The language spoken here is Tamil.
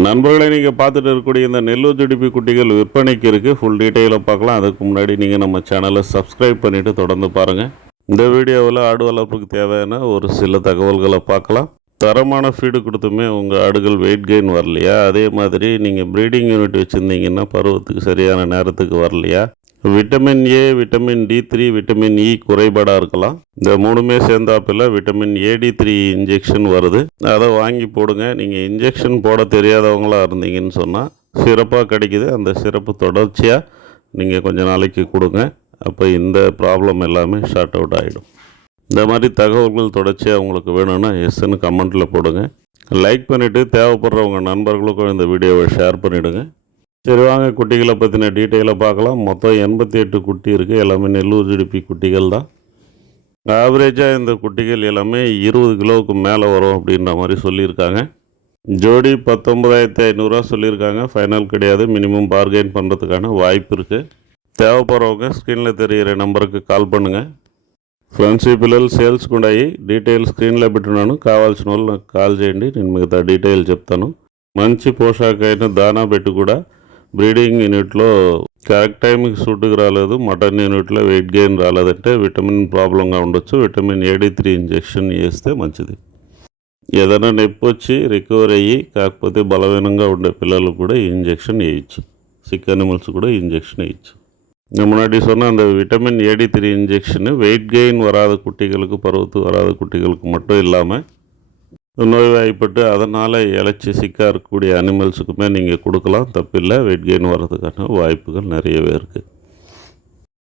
நண்பர்களை நீங்கள் பார்த்துட்டு இருக்கக்கூடிய இந்த நெல்லூர் ஜிடிபி குட்டிகள் விற்பனைக்கு இருக்குது. ஃபுல் டீட்டெயிலாக பார்க்கலாம். அதுக்கு முன்னாடி நீங்கள் நம்ம சேனலை சப்ஸ்கிரைப் பண்ணிவிட்டு தொடர்ந்து பாருங்கள். இந்த வீடியோவில் ஆடு வளர்ப்புக்கு தேவையான ஒரு சில தகவல்களை பார்க்கலாம். தரமான ஃபீடு கொடுத்துமே உங்கள் ஆடுகள் வெயிட் கெயின் வரலையா, அதே மாதிரி நீங்கள் ப்ரீடிங் யூனிட் வச்சுருந்தீங்கன்னா பருவத்துக்கு சரியான நேரத்துக்கு வரலையா, vitamin A, vitamin D3, vitamin E குறைபாடாக இருக்கலாம். இந்த மூணுமே சேர்ந்தாப்பில் விட்டமின் AD3 இன்ஜெக்ஷன் வருது. அதை வாங்கி போடுங்க. நீங்கள் இன்ஜெக்ஷன் போட தெரியாதவங்களாக இருந்தீங்கன்னு சொன்னால் சிறப்பாக கிடைக்குது. அந்த சிறப்பு தொடர்ச்சியாக நீங்கள் கொஞ்ச நாளைக்கு கொடுங்க. அப்போ இந்த ப்ராப்ளம் எல்லாமே ஷார்ட் அவுட் ஆகிடும். இந்த மாதிரி தகவல்கள் தொடர்ச்சியாக உங்களுக்கு வேணும்னா எஸ்ன்னு கமெண்ட்டில் போடுங்க. லைக் பண்ணிவிட்டு தேவைப்படுறவங்க நண்பர்களுக்கும் இந்த வீடியோவை ஷேர் பண்ணிவிடுங்க. சரி, வாங்க குட்டிகளை பற்றின டீட்டெயிலாக பார்க்கலாம். மொத்தம் 88 குட்டி இருக்குது. எல்லாமே நெல்லூர் ஜிடிபி குட்டிகள் தான். ஆவரேஜாக இந்த குட்டிகள் எல்லாமே 20 கிலோவுக்கு மேலே வரும் அப்படின்ற மாதிரி சொல்லியிருக்காங்க. ஜோடி 19,500 சொல்லியிருக்காங்க. ஃபைனல் கிடையாது. மினிமம் பார்கெயின் பண்ணுறதுக்கான வாய்ப்பு இருக்குது. தேவைப்படுறவங்க స్క్రీన్లో தெரிகிற நம்பருக்கு కాల్ பண்ணுங்கள். ఫ్రెండ్స్, ఈ పిల్లలు సేల్స్కి ఉన్నాయి. డీటెయిల్స్ స్క్రీన్లో పెట్టున్నాను. కావాల్సిన వాళ్ళు నాకు కాల్ చేయండి. నేను మిగతా డీటెయిల్ చెప్తాను. మంచి పోషాకైన దానా పెట్టి కూడా బ్రీడింగ్ యూనిట్లో కరెక్ట్ టైంకి సూటుకు రాలేదు, మటన్ యూనిట్లో వెయిట్ గెయిన్ రాలేదంటే విటమిన్ ప్రాబ్లంగా ఉండొచ్చు. విటమిన్ AD3 ఇంజెక్షన్ చేస్తే మంచిది. ఏదైనా నొప్పి వచ్చి రికవర్ అయ్యి కాకపోతే బలహీనంగా ఉండే పిల్లలు కూడా ఈ ఇంజెక్షన్ వేయచ్చు. సిక్ అనిమల్స్ కూడా ఇంజెక్షన్ వేయచ్చు. முன்னாடி சொன்ன அந்த vitamin AD3 injection weight gain வராத குட்டிகளுக்கு, பருவத்து வராத குட்டிகளுக்கு மட்டும் இல்லாமல் நோய்வாய்ப்பட்டு அதனால் இழைச்சி சிக்காக இருக்கக்கூடிய அனிமல்ஸுக்குமே நீங்கள் கொடுக்கலாம். தப்பில்லை. வெயிட் கெயின் வர்றதுக்கான வாய்ப்புகள் நிறையவே இருக்குது.